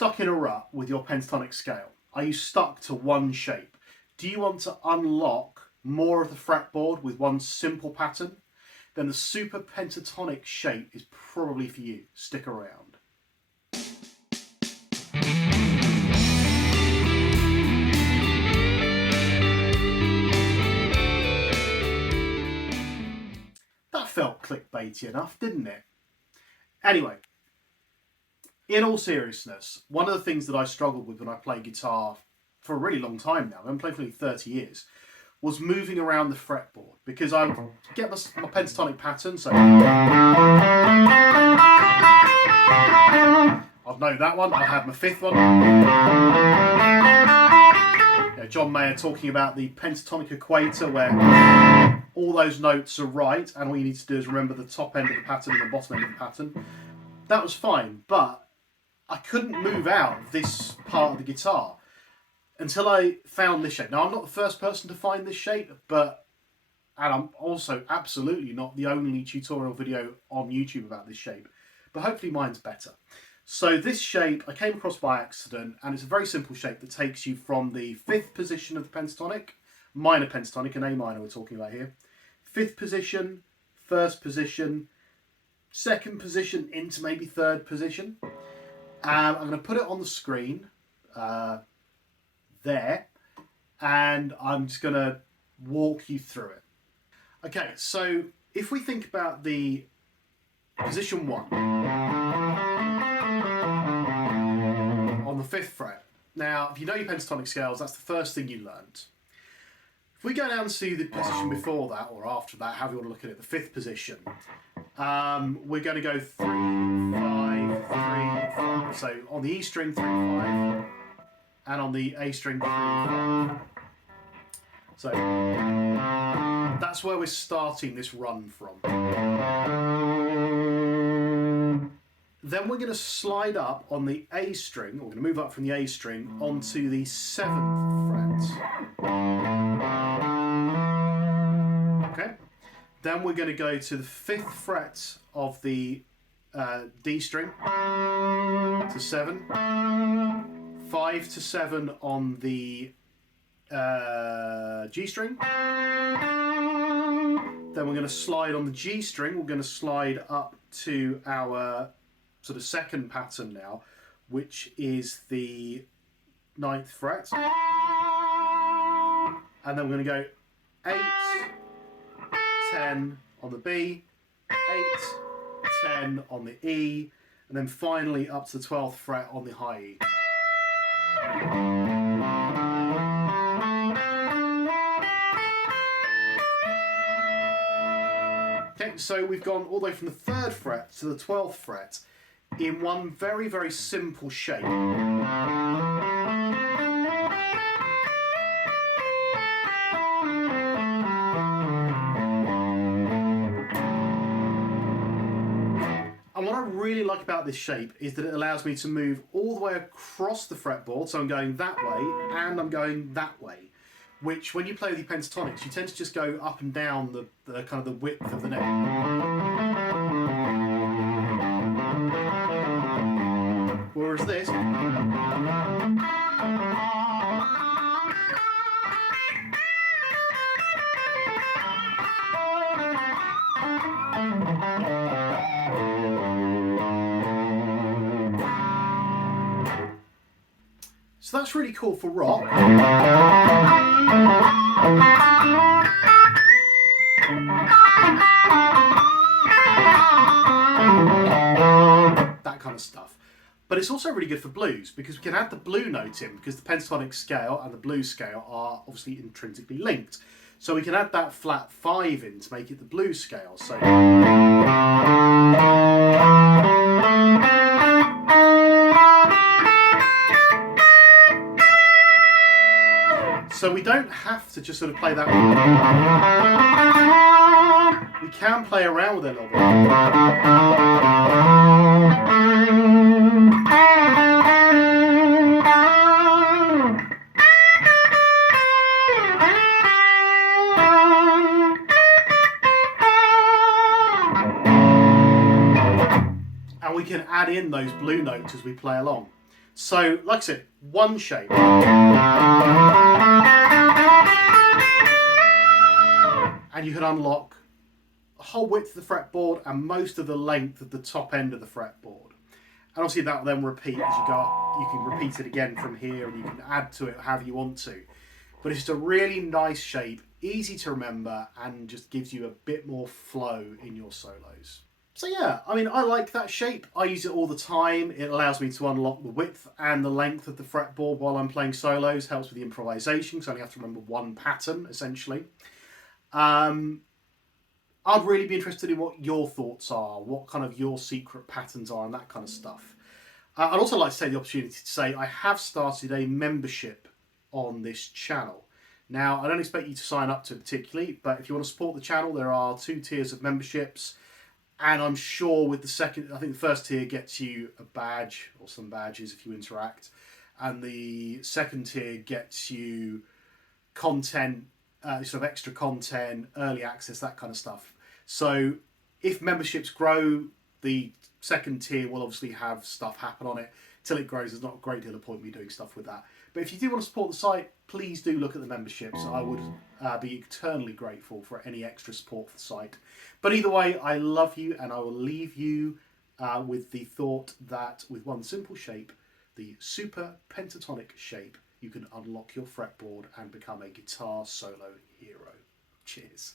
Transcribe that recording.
stuck in a rut with your pentatonic scale? Are you stuck to one shape? Do you want to unlock more of the fretboard with one simple pattern? Then the Super Pentatonic shape is probably for you. Stick around. That felt clickbaity enough, didn't it? Anyway, in all seriousness, one of the things that I struggled with when I played guitar for a really long time now, I've been playing for nearly 30 years, was moving around the fretboard, because I would get my pentatonic pattern, so I'd know that one, I'd have my fifth one. John Mayer talking about the pentatonic equator, where all those notes are right and all you need to do is remember the top end of the pattern and the bottom end of the pattern. That was fine, but I couldn't move out this part of the guitar until I found this shape. Now, I'm not the first person to find this shape, and I'm also absolutely not the only tutorial video on YouTube about this shape, but hopefully mine's better. So this shape I came across by accident, and it's a very simple shape that takes you from the 5th position of the pentatonic, minor pentatonic, and A minor we're talking about here, 5th position, 1st position, 2nd position into maybe 3rd position. I'm going to put it on the screen there, and I'm just going to walk you through it. Okay, so if we think about the position 1 on the 5th fret. Now, if you know your pentatonic scales, that's the first thing you learned. If we go down to the position before that, or after that, however you want to look at it, the 5th position, we're going to go 3, 5, 3, 5. So on the E string, 3, 5, and on the A string, 3, 5. So that's where we're starting this run from. Then we're going to slide up on the A string, or we're going to move up from the A string onto the 7th fret. Okay. Then we're going to go to the 5th fret of the D string to 7, 5 to 7 on the G string. Then we're going to slide on the G string. We're going to slide up to our sort of 2nd pattern now, which is the 9th fret. And then we're going to go 8, 10 on the B, 8, 10 on the E, and then finally up to the 12th fret on the high E. Okay, so we've gone all the way from the 3rd fret to the 12th fret in one very, very simple shape. And what I really like about this shape is that it allows me to move all the way across the fretboard, so I'm going that way and I'm going that way, which when you play with your pentatonics, you tend to just go up and down the kind of the width of the neck. Whereas this, so that's really cool for rock. That kind of stuff. But it's also really good for blues, because we can add the blue note in, because the pentatonic scale and the blues scale are obviously intrinsically linked. So we can add that flat 5 in to make it the blues scale. So we don't have to just sort of play that. We can play around with it a little bit. And we can add in those blue notes as we play along. So, like I said, one shape. And you can unlock the whole width of the fretboard and most of the length of the top end of the fretboard. And obviously that will then repeat as you go up. You can repeat it again from here and you can add to it however you want to. But it's just a really nice shape, easy to remember, and just gives you a bit more flow in your solos. So yeah, I mean, I like that shape. I use it all the time. It allows me to unlock the width and the length of the fretboard while I'm playing solos. Helps with the improvisation because I only have to remember one pattern, essentially. I'd really be interested in what your thoughts are, what kind of your secret patterns are, and that kind of stuff. I'd also like to take the opportunity to say I have started a membership on this channel. Now, I don't expect you to sign up to it particularly, but if you want to support the channel, there are 2 tiers of memberships. And I'm sure with the second, I think the first tier gets you a badge or some badges if you interact. And the second tier gets you content, sort of extra content, early access, that kind of stuff. So if memberships grow, the second tier will obviously have stuff happen on it. Till it grows, there's not a great deal of point me doing stuff with that. But if you do want to support the site, please do look at the memberships. I would be eternally grateful for any extra support for the site. But either way, I love you, and I will leave you with the thought that with one simple shape, the Super Pentatonic shape, you can unlock your fretboard and become a guitar solo hero. Cheers.